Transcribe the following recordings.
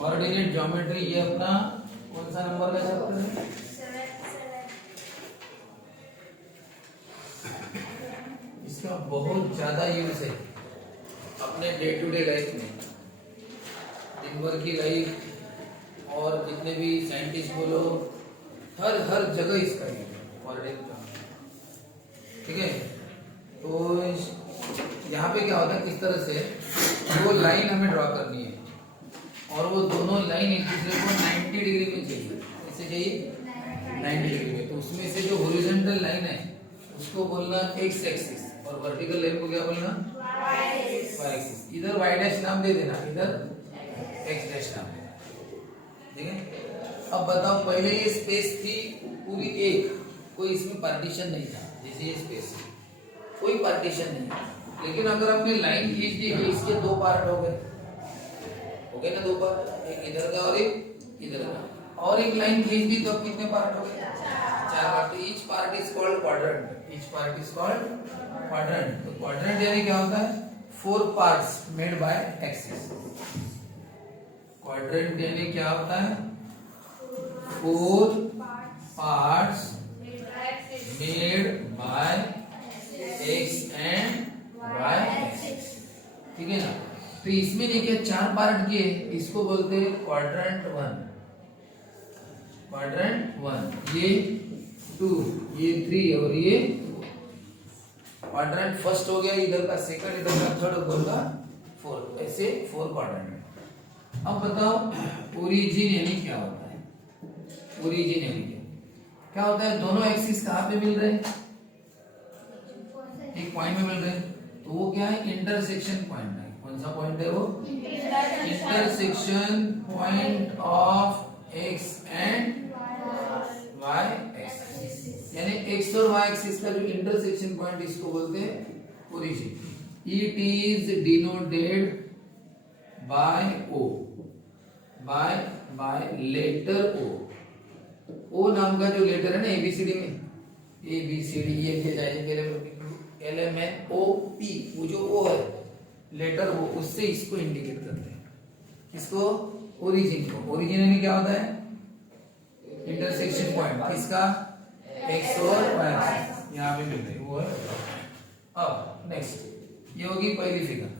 Coordinate geometry, ये अपना कौन सा नंबर का चैप्टर है? इसका बहुत ज्यादा यूज है अपने डे टू डे लाइफ में, दिन भर की लाइफ और जितने भी साइंटिस्ट बोलो, हर जगह इसका यूज है कोऑर्डिनेट का। ठीक है, तो यहाँ पे क्या होता है, किस तरह से वो लाइन हमें ड्रॉ करनी है और वो दोनों लाइन एक दूसरे को 90 डिग्री में चाहिए। कैसे चाहिए? 90 डिग्री में। तो उसमें से जो हॉरिजॉन्टल लाइन है उसको बोलना एक्स एक्सिस और वर्टिकल लाइन को क्या बोलना? Y axis. इधर वाई डैश नाम दे देना, इधर एक्स डैश नाम देना। ठीक है, अब बताओ, पहले ये स्पेस थी पूरी एक, कोई इसमें पार्टीशन नहीं था, जैसे ये स्पेस है कोई पार्टीशन नहीं है। लेकिन अगर हमने लाइन खींच दी तो इसके दो पार्ट हो गए ना, दो पार्ट, एक इधर का और एक इधर का, और एक लाइन खींच दी तो कितने पार्ट हो गए? 4 part. Each part is called quadrant. Each part is called quadrant. तो क्वाड्रेंट यानी क्या होता है? 4 parts made by axis. Quadrant यानी क्या होता है? 4 parts made by X and Y axis. ठीक है ना? तो इसमें देखिए 4 पार्ट किए, इसको बोलते हैं क्वाड्रेंट 1, क्वाड्रेंट 1, ये 2, ये 3 और ये क्वाड्रेंट फर्स्ट हो गया, इधर का सेकंड, इधर का थर्ड, उधर का फोर्थ, ऐसे 4 क्वाड्रेंट। अब बताओ ओरिजिन यानी क्या होता है? ओरिजिन यानी क्या होता है? दोनों एक्सिस कहाँ पे मिल रहे हैं? एक पॉइंट में मिल रहे हैं, तो वो क्या है? इंटरसेक्शन पॉइंट है। कौन सा पॉइंट है वो? Intersection point of X and Y axis. यानी एक्स और वाई एक्सिस का जो इंटरसेक्शन पॉइंट, इसको बोलते हैं origin. It is denoted by O, by letter O. O नाम का जो लेटर है ना एबीसीडी में, एबीसीडी, ये के जाएंगे LMNOP, वो जो ओ है लेटर, वो उससे इसको इंडिकेट करते हैं। इसको ओरिजिन को। ओरिजिन यानी क्या होता है? इंटरसेक्शन पॉइंट किसका? एक्स और वाई एक्सिस, यहाँ पे मिलते हैं, वो है। अब नेक्स्ट, ये होगी पहली फिगर।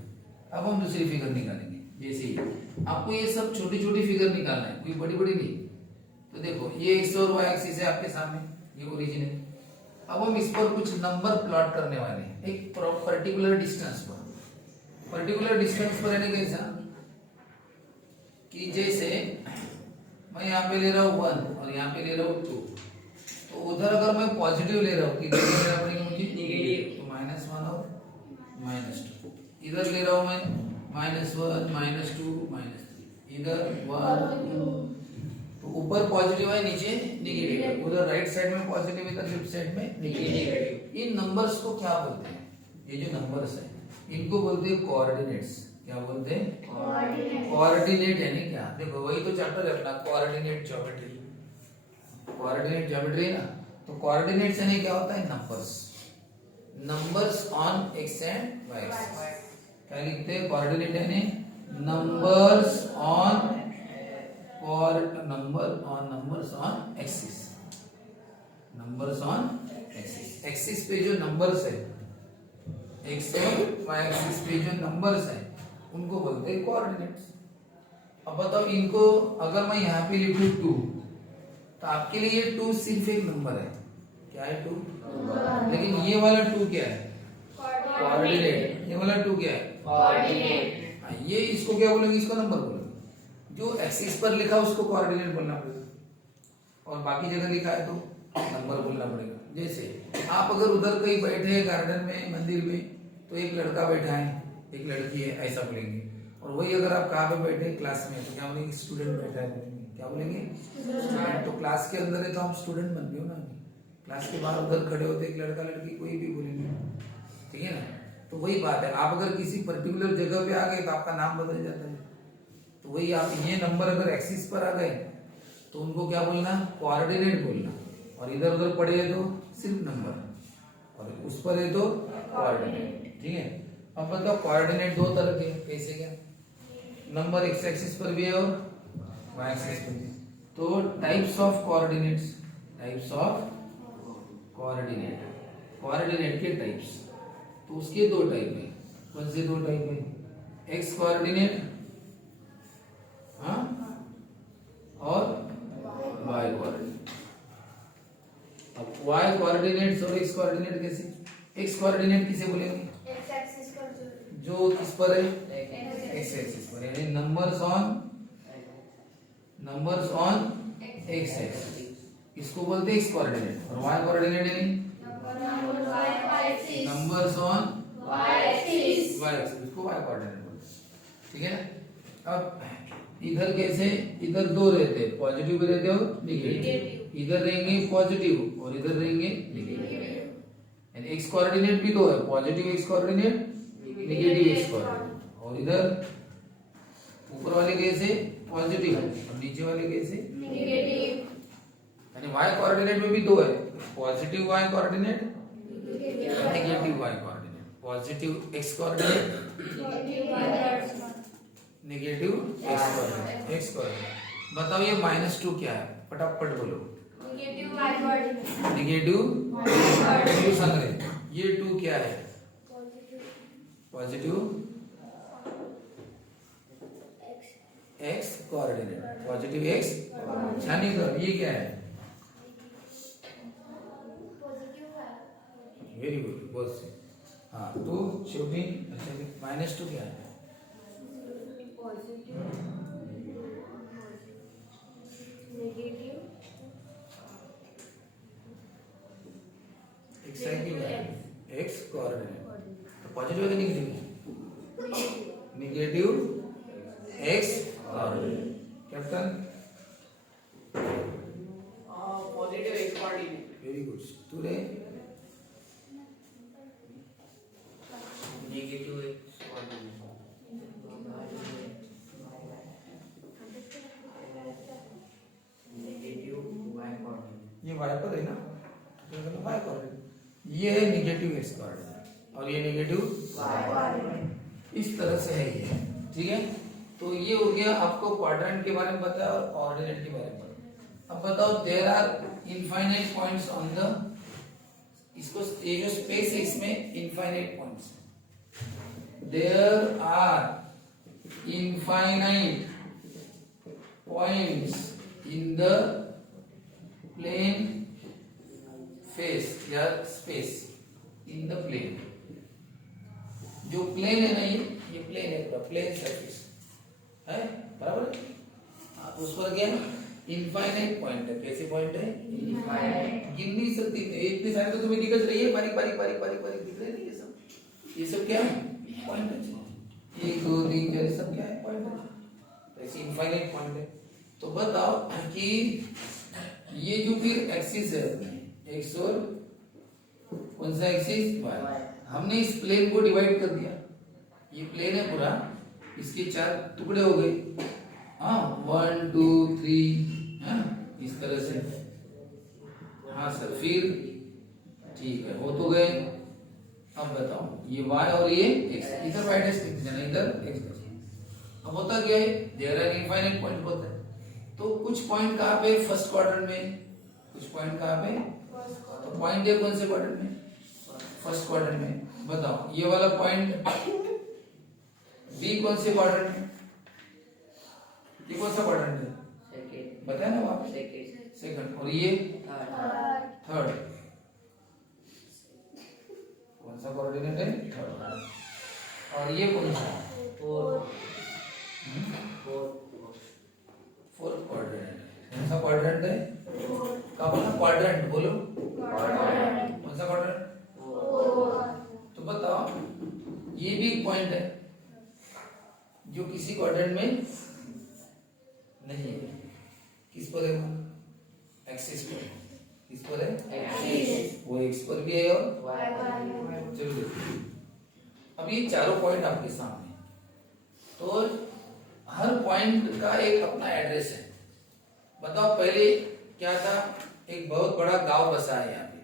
अब हम दूसरी फिगर निकालेंगे। जैसे ही आपको ये सब छोटी छोटी फिगर निकालना है, कोई बड़ी बड़ी नहीं। तो देखो, ये एक्स और वाई एक्सिस है आपके सामने, ये ओरिजिन है। अब हम इस पर कुछ नंबर प्लॉट करने वाले हैं एक पर्टिकुलर डिस्टेंस पर। पर्टिकुलर डिस्टेंस पर यानी कैसा कि जैसे मैं यहाँ पे ले रहा हूँ 1 और यहाँ पे ले रहा हूँ 2, तो उधर अगर मैं पॉजिटिव ले रहा हूँ, इधर लेना पड़ेगा मुझे नेगेटिव, तो -1 और -2। इधर ले रहा हूँ मैं -1, -2, -3, इधर 1, 2, तो ऊपर पॉजिटिव है, नीचे नेगेटिव है। उधर राइट साइड में पॉजिटिव है, इधर लेफ्ट साइड में नेगेटिव। इन नंबर्स को क्या बोलते हैं? ये जो नंबर्स है इनको बोलते हैं कोऑर्डिनेट्स। क्या बोलते हैं? कोऑर्डिनेट यानी क्या? देखो, वही तो चैप्टर है अपना, कोऑर्डिनेट ज्योमेट्री। कोऑर्डिनेट ज्योमेट्री है ना, तो कोऑर्डिनेट्स यानी क्या होता है? Numbers on X and Y axis. क्या लिखते हैं? कोऑर्डिनेट यानी numbers on numbers on axis. Numbers on axis, axis पे जो नंबर्स है, एक्स और वाई एक्सिस पे जो नंबर्स है उनको बोलते हैं कोऑर्डिनेट्स। अब बताओ, इनको अगर मैं यहाँ पे लिखूं 2, तो आपके लिए ये 2 सिर्फ एक नंबर है। क्या है? 2। लेकिन ये वाला 2 क्या है? कोऑर्डिनेट। ये वाला 2 क्या है? कोऑर्डिनेट। ये इसको क्या बोलेंगे? इसको नंबर बोलेंगे। जो एक्सिस पर लिखा उसको कोऑर्डिनेट बोलना पड़ेगा, और बाकी जगह लिखा है तो नंबर बोलना पड़ेगा। जैसे आप अगर उधर कहीं बैठे हैं गार्डन में, मंदिर में, तो एक लड़का बैठा है, एक लड़की है, ऐसा बोलेंगे। और वही अगर आप कहाँ पे बैठे क्लास में, तो क्या बोलेंगे? स्टूडेंट बैठा है बोलेंगे। क्या बोलेंगे? स्टूडेंट। तो क्लास के अंदर है तो हम स्टूडेंट बन गए ना। क्लास के बाहर उधर खड़े होते एक लड़का लड़की, कोई भी बोलेंगे। ठीक है ना? तो वही बात है, आप अगर किसी पर्टिकुलर जगह पे आ गए तो आपका नाम बदल जाता है। तो वही आप, ये नंबर अगर एक्सिस पर आ गए तो उनको क्या बोलना? कोऑर्डिनेट बोलना। और इधर उधर पड़े है तो सिर्फ नंबर, और उस पर है तो कोऑर्डिनेट। ठीक है? अब बताओ, कोऑर्डिनेट 2 तरह के, कैसे क्या? नंबर एक्स एक्सिस पर भी है और y एक्सिस पे। तो types of coordinates, types of coordinate, coordinate के टाइप्स, तो उसके दो टाइप है। कौन से दो टाइप है? एक्स कोऑर्डिनेट, हाँ, और वाई कोऑर्डिनेट। अब वाई कोऑर्डिनेट्स और एक्स कोऑर्डिनेट कैसे? एक्स कोऑर्डिनेट किसे बोलेंगे? एक्स एक्सिस पर जो किस पर है? एक्स एक्सिस पर, यानी नंबर्स ऑन एक्स एक्सिस, इसको बोलते हैं एक्स कोऑर्डिनेट। और वाई कोऑर्डिनेट यानी नंबर्स ऑन वाई एक्सिस, इसको वाई कोऑर्डिनेट बोलते हैं। ठीक है ना? अब इधर कैसे? इधर दो रहते हैं, पॉजिटिव भी रहते हो नेगेटिव। इधर रहेंगे पॉजिटिव और इधर रहेंगे नेगेटिव। यानी एक्स कोऑर्डिनेट भी दो है, positive X coordinate, negative X coordinate. और इधर ऊपर वाले कैसे? पॉजिटिव, और नीचे वाले कैसे? नेगेटिव। यानी वाई कोऑर्डिनेट में भी दो है, positive Y coordinate, negative Y coordinate. Positive X coordinate, negative X coordinate, X coordinate. बताओ ये -2 क्या है? फटाफट बोलो। Negative Y coordinate. नेगेटिव संग्रह, ये 2 क्या है? Positive X coordinate, positive x. छानी तो ये क्या है? वेरी गुड, बहुत सही। हाँ, तो शेवटी -2 क्या है? एक्स कोऑर्डिनेट, तो पॉजिटिव है कि negative? Negative X coordinate. Captain positive X coordinate. Very good. Today negative X coordinate. Negative Y coordinate. ये वाई पर है ना, तो वाई कोऑर्डिनेट। ये है नेगेटिव एक्स कोऑर्डिनेट और ये नेगेटिव वाई कोऑर्डिनेट। इस तरह से है ये। ठीक है, तो ये हो गया आपको क्वाड्रेंट के बारे में पता है और कोऑर्डिनेट के बारे में पता। अब बताओ, there are infinite points on the, इसको ये जो स्पेस है इसमें infinite points, there are infinite points in the plane face या स्पेस इन द प्लेन। जो प्लेन है ना, ये प्लेन है, पूरा प्लेन सरफेस है, बराबर। हाँ, उस पर क्या इनफाइनाइट पॉइंट है। कैसे पॉइंट है? इनफाइनाइट। गिन नहीं सकती, इतने सारे तो तुम्हें दिख रही है, बारीक बारीक बारीक बारीक बारीक दिख रहे हैं ये सब। ये सब क्या है? पॉइंट है। 1 2 3 4 सब क्या है? पॉइंट है। ऐसे इनफाइनाइट पॉइंट है। तो बताओ कि ये जो फिर एक्सिस है, एक्स और कौन सा एक्सिस? वाई। हमने इस प्लेन को डिवाइड कर दिया, ये प्लेन है पूरा, इसके 4 टुकड़े हो गए। हाँ, 1 2 3, हाँ, इस तरह से। हाँ सर, फिर ठीक है, हो तो गए। अब बताओ, ये y और ये x, इधर y डैश लिख देना, इधर x डैश। अब होता क्या है? देयर आर इनफाइनाइट पॉइंट होता है। तो कुछ पॉइंट कहाँ पे? फर्स्ट क्वाड्रेंट में। कुछ पॉइंट कहाँ पे? तो पॉइंट है कौन से क्वाड्रेंट में? फर्स्ट क्वाड्रेंट में। बताओ, ये वाला पॉइंट बी कौन से क्वाड्रेंट में? ये कौन सा क्वाड्रेंट है? सेकंड। बताया ना वापस? सेकंड। और ये थर्ड। कौन सा कोऑर्डिनेट है? थर्ड। और ये कौन सा? Fourth quadrant. कौन सा क्वाड्रेंट है? कौन सा क्वाड्रेंट बोलो? कौन सा क्वाड्रेंट? तो बताओ, ये भी एक पॉइंट है जो किसी क्वाड्रेंट में नहीं है। किस पर है? एक्सिस पर। किस पर है? एक्सिस। वो एक्स पर भी है और वाई पर भी है। चलो देखो, अब ये चारों पॉइंट आपके सामने, तो हर पॉइंट का एक अपना एड्रेस है। बताओ, पहले क्या था? एक बहुत बड़ा गांव बसा है यहाँ पे,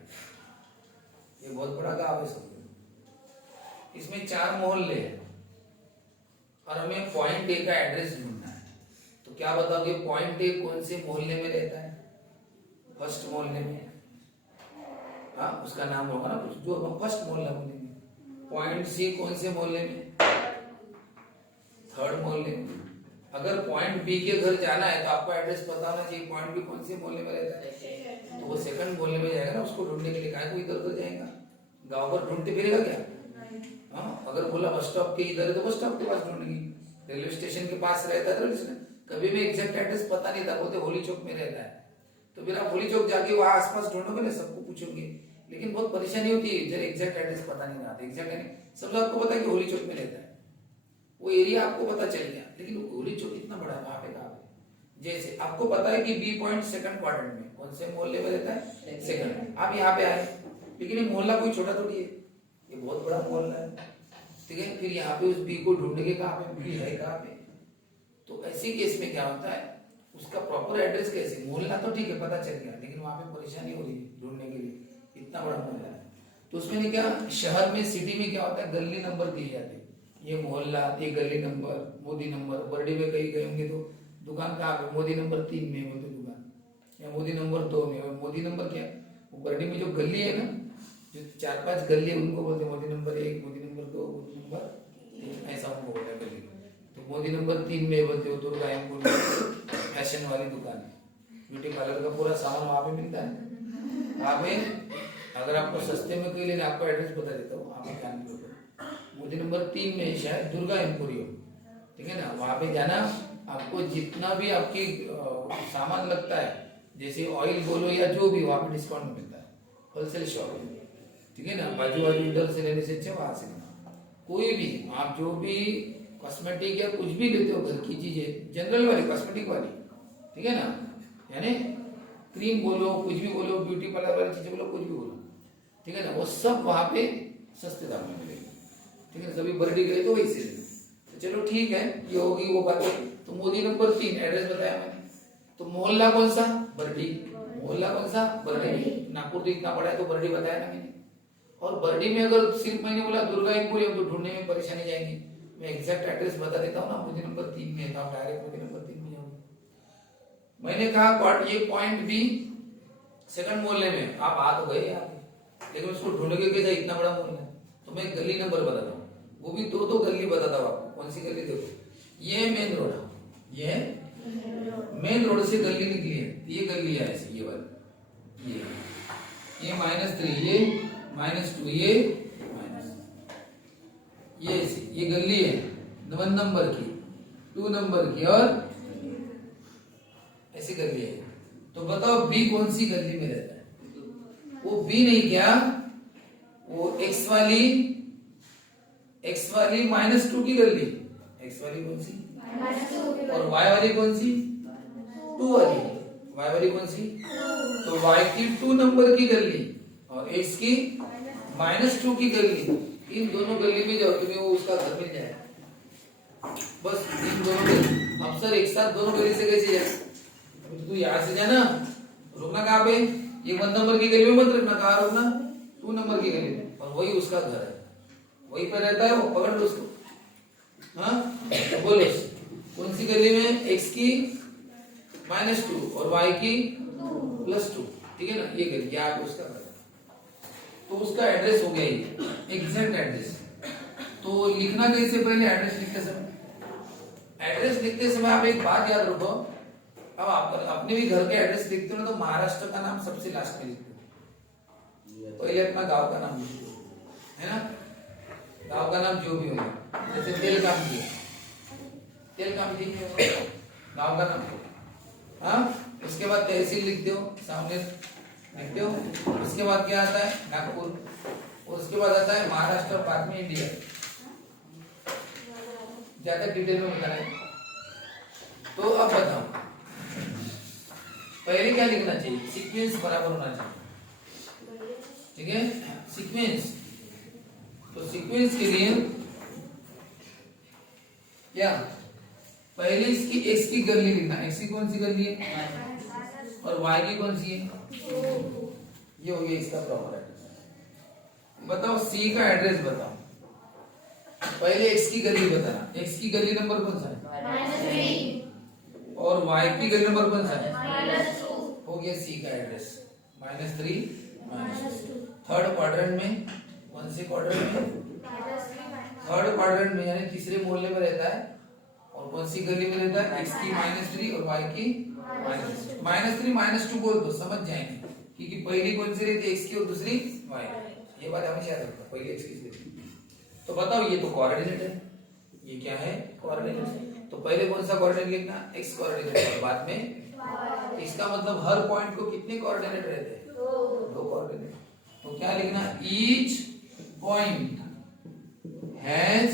ये बहुत बड़ा गांव है, समझो। इसमें 4 मोहल्ले हैं और हमें पॉइंट ए का एड्रेस ढूंढना है। तो क्या बताओगे पॉइंट ए कौन से मोहल्ले में रहता है? फर्स्ट मोहल्ले में। हाँ उसका नाम होगा ना कुछ, जो हम फर्स्ट मोहल्ला बोलेंगे। पॉइंट सी कौन से मोहल्ले में? थर्ड मोहल्ले में। अगर पॉइंट बी के घर जाना है तो आपको एड्रेस पता होना चाहिए पॉइंट बी कौन से मोहल्ले में रहता है, तो वो सेकंड मोहल्ले में जाएगा ना, उसको ढूंढने के लिए। काहे को इधर उधर जाएगा? गांव भर ढूंढते फिरेगा क्या? हाँ अगर बोला बस स्टॉप के इधर है तो बस स्टॉप के पास ढूंढेगी। रेलवे स्टेशन के पास रहता है तो कभी भी एग्जैक्ट एड्रेस पता नहीं था, बोलते होली चौक में रहता है, तो फिर आप होली चौक जाके वहां आसपास ढूंढोगे ना, सबको पूछोगे, लेकिन बहुत परेशानी होती है जब एग्जैक्ट एड्रेस पता नहीं रहता। एग्जैक्ट नहीं, सब आपको पता है कि होली चौक में रहता है, वो एरिया आपको पता चल गया, लेकिन होली चौक इतना बड़ा है, वहां पे कहाँ पे? जैसे आपको पता है कि बी पॉइंट सेकंड क्वाड्रेंट में कौन से मोहल्ले में रहता है? सेकंड। आप यहाँ पे आए, लेकिन ये मोहल्ला कोई छोटा थोड़ी है, ये बहुत बड़ा मोहल्ला है, ठीक है। फिर यहाँ पे उस बी को ढूंढेंगे कहाँ पे, बी है कहाँ पे। तो ऐसी केस में क्या होता है, उसका प्रॉपर एड्रेस कैसे? मोहल्ला तो ठीक है पता चल गया, लेकिन वहां पे परेशानी हो रही है ढूंढने के लिए, इतना बड़ा मोहल्ला है। तो उसमें नहीं, क्या शहर में सिटी में क्या होता है, गली नंबर दिए जाते हैं, ये मोहल्ला, ये गली नंबर, मोदी नंबर। बर्डे में कहीं गए होंगे तो दुकान कहाँ पे, मोदी नंबर 3 में बोलते दुकान, या मोदी नंबर 2 में। और मोदी नंबर क्या है, वो बर्डे में जो गली है ना, जो 4-5 गली है उनको बोलते Modi number 1, Modi number 2, Modi number 3, ऐसा उनको बोलते हैं गली। तो मोदी नंबर 3 में बोलते हो दुर्गा एम्पोल, फैशन वाली दुकान है, ब्यूटी पार्लर का पूरा सामान वहां पे मिलता है। वहां पे अगर आपको सस्ते में कहीं लेना, आपको एड्रेस बता देता हूँ, आप ध्यान दो। मोदी नंबर 3 में शायद दुर्गा एम्पोरियम, ठीक है ना, वहां पे जाना। आपको जितना भी आपकी सामान लगता है, जैसे ऑयल बोलो या जो भी, वहां पे डिस्काउंट में मिलता है, होलसेल शॉप है, ठीक है ना। बाजू बाजू इधर से लेने से अच्छा वहां से लेना। कोई भी आप जो भी कॉस्मेटिक या कुछ भी लेते हो, घर की चीजें, जनरल वाली कॉस्मेटिक वाली, ठीक है ना, यानी क्रीम बोलो, कुछ भी बोलो, ब्यूटी पार्लर वाली चीजें बोलो, कुछ भी बोलो, ठीक है ना, वो सब वहां पे सस्ते दाम में मिलेगी, ठीक है। कभी बर्डी गए तो वही से लेना। तो चलो ठीक है, ये होगी वो बातें। तो मोदी नंबर 3 एड्रेस बताया मैंने। तो मोहल्ला कौन सा? बर्डी। मोहल्ला कौन सा? बर्डी। नागपुर तो इतना बड़ा है तो बर्डी बताया ना मैंने। और बर्डी में अगर सिर्फ मैंने बोला दुर्गा एम्पोरियम, तो ढूंढने में परेशानी जाएगी। मैं एग्जैक्ट एड्रेस बता देता हूँ ना, मोदी नंबर 3 में था, डायरेक्ट मोदी नंबर 3 में जाऊंगा। मैंने कहा ये पॉइंट बी सेकंड मोहल्ले में, आप आ तो गए यहाँ पे, लेकिन उसको ढूंढोगे कैसे, इतना बड़ा मोहल्ला है। तो मैं गली नंबर बताता हूँ, वो भी दो गली बताता हूँ आपको। कौन सी गली? देखो, ये मेन रोड है, ये मेन रोड से गली निकली है, ये गली है ऐसी, ये वाली, ये -3, ये -2, ये माइनस, ये ऐसी, ये गली है 1 नंबर की, 2 नंबर की, और ऐसी गली है। तो बताओ बी कौन सी गली में रहता है? वो बी नहीं, क्या वो एक्स वाली -2 की गली। एक्स वाली कौन सी? और वाई वाली कौन सी? 2 वाली। वाई वाली कौन सी? तो वाई की 2 नंबर की गली और एक्स की -2 की गली। इन दोनों गली में जाओ, तुम्हें वो उसका घर मिल जाएगा। बस इन दोनों गली, अब सर एक साथ दोनों गली से कैसे जाए? तू यहाँ से जाना, रुकना कहाँ पे? ये 1 नंबर की गली में मत रुकना, कहाँ रुकना? 2 नंबर की गली में, और वही उसका घर है, वही पर रहता है वो, पकड़ लो उसको। हाँ तो बोलो कौन सी गली में? एक्स की -2 और वाई की +2, ठीक है ना, ये गली, क्या है उसका घर। तो उसका एड्रेस हो गया ये एग्जैक्ट एड्रेस। तो लिखना कैसे? पहले एड्रेस लिखते समय आप एक बात याद रखो, अब आप अपने भी घर के एड्रेस लिखते हो ना, तो महाराष्ट्र का नाम सबसे लास्ट में लिखते हो, पहले अपना गांव का नाम लिखते हो, है ना। गांव का नाम जो भी हो, जैसे तेलकाम जी गांव का नाम, हाँ। उसके बाद तहसील लिखते हो, सामने लिखते हो। उसके बाद क्या आता है? नागपुर। और उसके बाद आता है महाराष्ट्र, बाद में इंडिया। ज्यादा डिटेल में बताना है। तो अब बताओ, पहले क्या लिखना चाहिए? सीक्वेंस बराबर होना चाहिए, ठीक है, सीक्वेंस। तो सीक्वेंस के लिए क्या, पहले इसकी एक्स की गली लिखना। एक्स की कौन सी गली है? और वाई की कौन सी है? ये हो गया इसका प्रॉपर एड्रेस। बताओ सी का एड्रेस बताओ। पहले एक्स की गली बताना। एक्स की गली नंबर कौन सा है? -3। और y की गली नंबर कौन सा है? -2 हो गया सी का एड्रेस -3 -2। थर्ड क्वाड्रेंट में कौन से क्वाड्रेंट में? थर्ड क्वाड्रेंट में यानी तीसरे मोहल्ले में रहता है। और कौन सी गली में रहता है? x की -3 और y की -3 -2 बोल दो, समझ जाएंगे क्योंकि पहली कौन सी रहती है? x की और दूसरी y। ये बात हमेशा याद रखना, पहली x की रहती है। तो बताओ ये तो कोऑर्डिनेट है, ये क्या है? कोऑर्डिनेट है। तो पहले कौन सा कोऑर्डिनेट लिखना? x कोऑर्डिनेट और बाद में। इसका मतलब हर पॉइंट को कितने कोऑर्डिनेट रहते हैं? 2 कोऑर्डिनेट। तो क्या लिखना? Each point has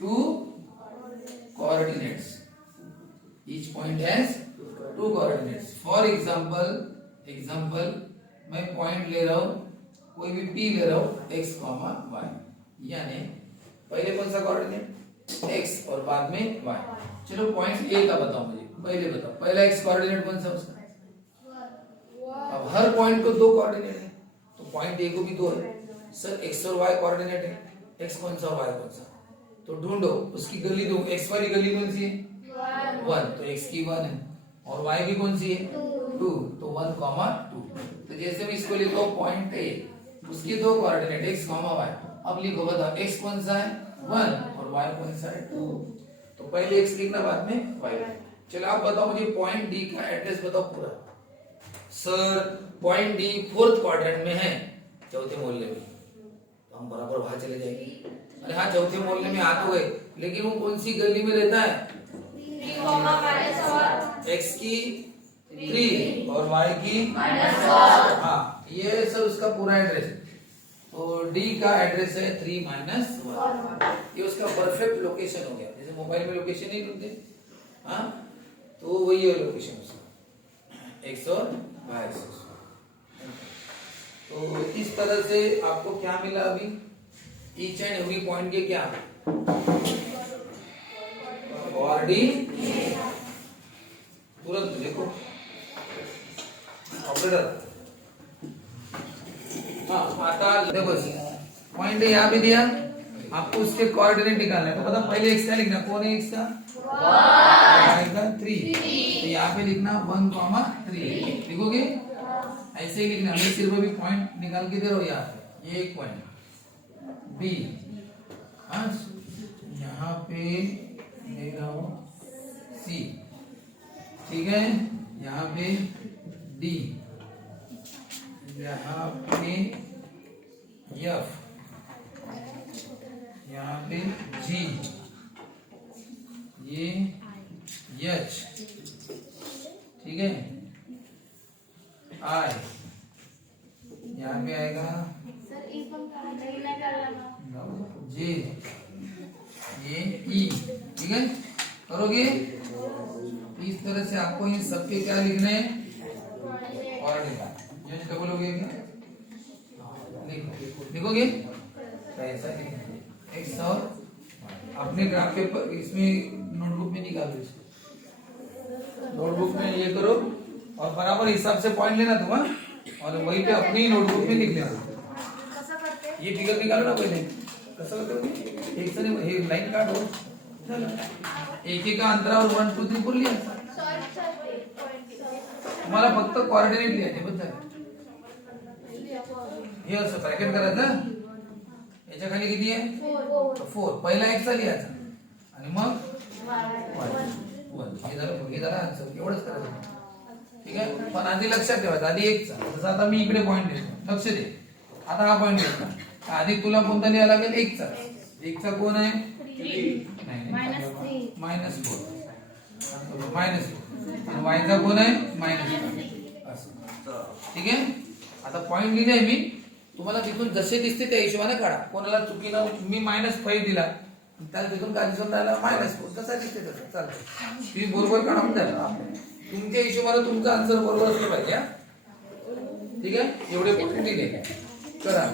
2 coordinates. Each point has 2 coordinates. For example, मैं पॉइंट ले रहा हूं, कोई भी p ले रहा हूं x, y, यानी पहले कौन सा कोऑर्डिनेट? x और बाद में y। चलो पॉइंट a का बताओ मुझे, पहले बताओ पहला x कोऑर्डिनेट कौन सा उसका? अब हर पॉइंट को 2 कोऑर्डिनेट है, तो पॉइंट a को भी 2 है। सर x और y कोऑर्डिनेट है, x कौन सा और y कौन सा? तो ढूंढो उसकी गली। दो x वाली गली कौन सी है? 1, तो x की 1 है। और y की कौन सी है? 2, तो 1, 2। तो जैसे मैं इसको लिखो पॉइंट a, उसके 2 कोऑर्डिनेट x, y। अब लिखो बताओ x कौन सा है? 1 और y कौन सा है? 2। तो पहले x लिखना, बाद में y। चलो आप बताओ मुझे पॉइंट d का एड्रेस बताओ पूरा। Sir point d 4th quadrant में है, चौथे मोहल्ले में। तो हम बराबर वहां चले जाएंगे। अरे हाँ, चौथे मोहल्ले में आ तो गए, लेकिन वो कौन सी गली में रहता है? 3, x की 3 और y की -4। हाँ, ये सब उसका पूरा एड्रेस है। तो d का एड्रेस है 3 -1। ये उसका परफेक्ट लोकेशन हो गया। जैसे मोबाइल में लोकेशन नहीं ढूंढते, हाँ, तो वही है लोकेशन उसका, x और y एक्सिस। तो इस तरह से आपको क्या मिला अभी? ईच एंड एवरी पॉइंट के क्या? कोऑर्डिनेट। तुरंत देखो ऑपरेटर। हाँ, आता देखो पॉइंट यहाँ पे दिया, आपको उसके कोऑर्डिनेट निकालना है। तो पता पहले x का लिखना, कौन है x का? y का 3। तो यहाँ पे लिखना 1, 3 लिखोगे। ऐसे ही लिखना, मैं सिर्फ अभी पॉइंट निकाल के दे रहा हूँ। यहाँ पे ये एक पॉइंट B, हाँ, यहाँ पे दे रहा हूँ C, ठीक है, यहाँ पे D, यहाँ पे F, यहाँ पे G, ये H, ठीक है, I, यहाँ पे आएगा जे, ये ई, ठीक है। करोगे इस तरह से आपको इन सबके क्या लिखने हैं? कोऑर्डिनेट। ये डबल हो गया क्या? लिखोगे ऐसा लिखना एक्स और अपने ग्राफ पेपर इसमें नोटबुक में निकालो। नोटबुक में ये करो और बराबर हिसाब से पॉइंट लेना तुम, और वहीं पे अपनी नोटबुक में लिख लेना। ये फिगर निकालो ना पहले। कसं करते हो? एक से हे लाइन काढो, एक का अंतरावर 1, 2, 3 बोल लिया। तुम्हाला फक्त कोऑर्डिनेट लिहायचे, बस झालं। हे असं ब्रॅकेट करायचं, याच्या खाली किती आहे? 4। पहिला x चा लिहायचा आणि मग 1। हे झालं आन्सर, एवढंच करायचं, ठीक आहे। पण आधी लक्षात ठेवायचं, आधी x चा। जसं आता मी इकडे पॉइंट लिहितो, लक्ष दे। आता हा पॉइंट लिहितो, आधी तुला कोणता लिहायला लागेल? x चा। x चा कोण आहे? -4 -4 आणि y चा कोण आहे? -4 असं, ठीक आहे। आता पॉइंट लिहिले मी, तुम्हाला तिथून जसे दिसते त्या हिशोबाने काढा। कोणाला चुकीनं मी -5 दिला, त्याला तिथून काय दिसून राहिला? -4 कसा दिसते तसं चालतं, तुम्ही बरोबर काढा म्हणजे तुमच्या हिशोबाने तुमचा आन्सर बरोबर असलं पाहिजे, ठीक आहे। एवढे पॉइंट दिले करा।